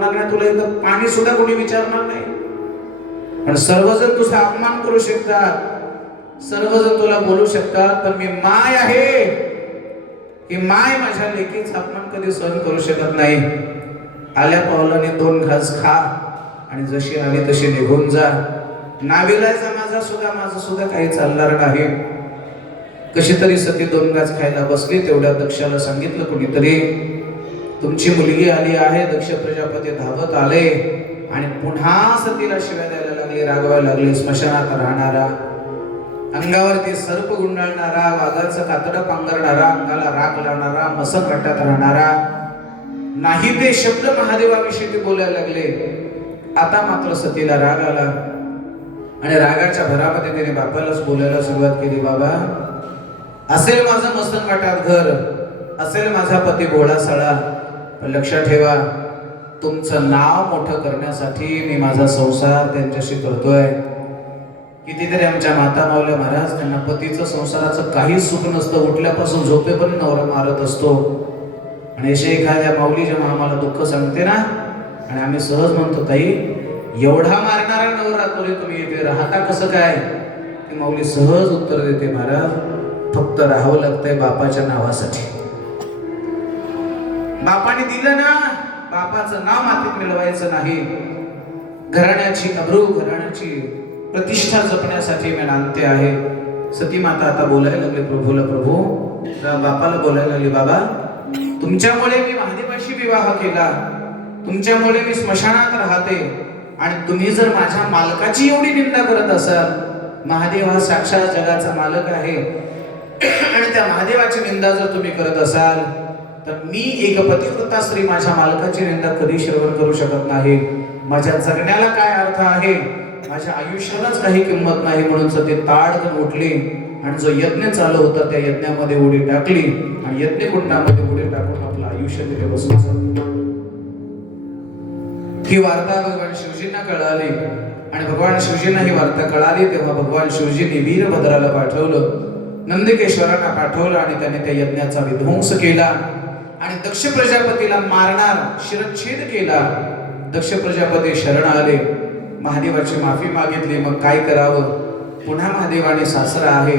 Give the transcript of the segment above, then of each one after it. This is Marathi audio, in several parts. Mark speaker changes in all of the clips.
Speaker 1: नाही तुला इथं पाणी सुद्धा कोणी विचारणार नाही. पण सर्वजण तुझा अपमान करू शकतात. सर्वजण तुला बोलू शकतात पण मी माय आहे. ही माय माझ्या लेकीचा अपमान कधी सहन करू शकत नाही. आल्या पावलाने दोन घास खा आणि जशी आली तशी निघून जा. नाविलायचा माझा सुद्धा माझा सुद्धा काही चालणार नाही. कशी तरी सती दोन घास खायला बसली तेवढ्या दक्षाला सांगितलं कुणीतरी तुमची मुलगी आली आहे दक्ष प्रजापती धावत आले आणि पुन्हा सतीला शिव्या द्यायला लागली रागवायला लागली स्मशानात राहणारा अंगावरती सर्प गुंडाळणारा वाघाचं कातडं पांघरणारा अंगाला राग लावणारा मसक कट्ट्यात राहणारा नाही ते शब्द महादेवाविषयी ते बोलायला लागले. आता मात्र सतीला राग आला आणि रागाच्या भरामध्ये तिने बापालाच बोलायला सुरुवात केली बाबा असेल माझं मसन वाटात घर असेल माझा पती भोळा सळा पण लक्षात ठेवा तुमचं नाव मोठं करण्यासाठी मी माझा संसार त्यांच्याशी करतोय. कितीतरी आमच्या माता मावल्या महाराज त्यांना पतीचं संसाराचं काही सुख नसतं उठल्यापासून झोपेपर्यंत नवरा मारत असतो. आणि अशा एखाद्या माऊली जेव्हा आम्हाला दुःख सांगते ना आणि आम्ही सहज म्हणतो ताई एवढा मारणारा नवरा तुम्ही तुम्ही येते राहता कसं काय? ती माऊली सहज उत्तर देते महाराज फक्त राहावं लागतंय बापाच्या नावासाठी. बापाने दिलं ना बापाचं नाव मातीत मिळवायचं नाही. घराण्याची अब्रू घराण्याची प्रतिष्ठा जपण्यासाठी मी नांदते आहे. सती माता आता बोलायला लागले प्रभूला प्रभू. बापाला बोलायला लागली बाबा तुमच्यामुळे मी महादेवाशी विवाह केला. तुमच्यामुळे मी स्मशानात राहते. आणि तुम्ही जर माझ्या मालकाची एवढी निंदा करत असाल महादेव हा साक्षात जगाचा मालक आहे. आणि त्या महादेवाची निंदा जर तुम्ही करत असाल तर मी एक पतिव्रता स्त्री माझ्या मालकाची निंदा कधी श्रवण करू शकत नाही. माझ्या जगण्याला काय अर्थ आहे? माझ्या आयुष्यालाच काही किंमत नाही म्हणून ते ताडकन उठले आणि जो यज्ञ चालू होता त्या यज्ञामध्ये उडी टाकली आणि यज्ञ कुंडामध्ये उडी टाकून आपलं आयुष्य तिथे बसून ही वार्ता भगवान शिवजींना कळाली. आणि भगवान शिवजींना ही वार्ता कळाली तेव्हा भगवान शिवजींनी वीरभद्राला पाठवलं. नंदिकेश्वरांना पाठवलं आणि त्याने त्या यज्ञाचा विध्वंस केला. आणि दक्ष प्रजापतीला मारणार शिरच्छेद केला. दक्ष प्रजापती शरण आले. महादेवाची माफी मागितली. मग काय करावं? पुन्हा महादेवाने सासरा आहे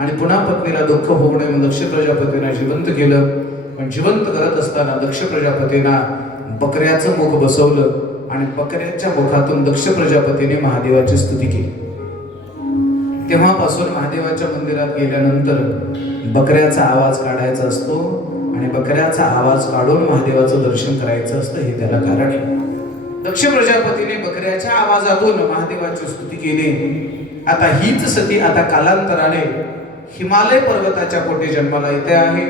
Speaker 1: आणि पुन्हा पत्नीला दुःख होऊ नये दक्ष प्रजापतीनं जिवंत केलं. पण जिवंत करत असताना दक्ष प्रजापतींना बकऱ्याचं मुख बसवलं आणि बकऱ्याच्या मुखातून दक्ष प्रजापतीने महादेवाची स्तुती केली. तेव्हापासून महादेवाच्या मंदिरात गेल्यानंतर बकऱ्याचा आवाज काढायचा असतो आणि बकऱ्याचा आवाज काढून महादेवाचं दर्शन करायचं असतं हे त्याला कारण आहे. दक्ष प्रजापतीने बकऱ्याच्या आवाजातून महादेवाची स्तुती केली. आता हीच सती आता कालांतराने हिमालय पर्वताच्या पोटे जन्माला येते आहे.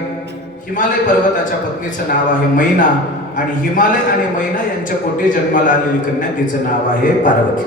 Speaker 1: हिमालय पर्वताच्या पत्नीचं नाव आहे मैना आणि हिमालय आणि मैना यांच्या पोटे जन्माला आलेली कन्या तिचं नाव आहे पार्वती.